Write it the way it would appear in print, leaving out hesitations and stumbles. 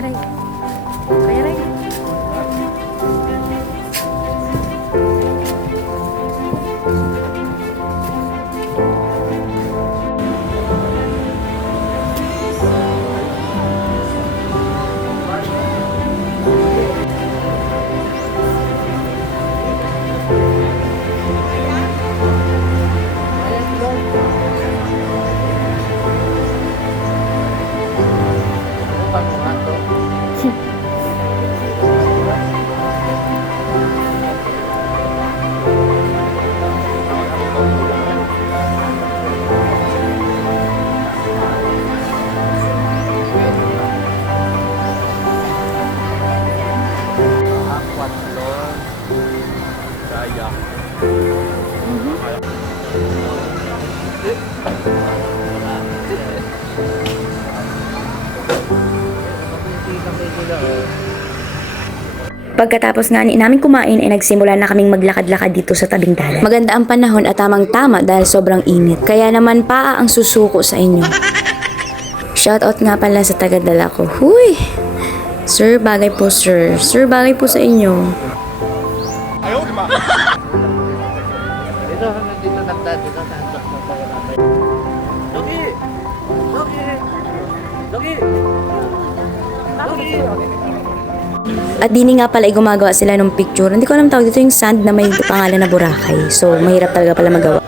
Ray. Kaya Ray. Pagkatapos nga namin kumain ay nagsimula na kaming maglakad-lakad dito sa tabing dagat. Maganda ang panahon at tamang-tama dahil sobrang init. Kaya naman paa ang susuko sa inyo. Shoutout nga pala sa taga-dala ko. Huy! Sir, bagay po sir. Sir, bagay po sa inyo. Dito nagdadito sa antok ng tayo natin. Dogi! Dogi! Dogi! Dogi! At dini nga pala ay gumagawa sila ng picture. Hindi ko alam tawag dito yung sand na may pangalan na Boracay. So, mahirap talaga pala magawa.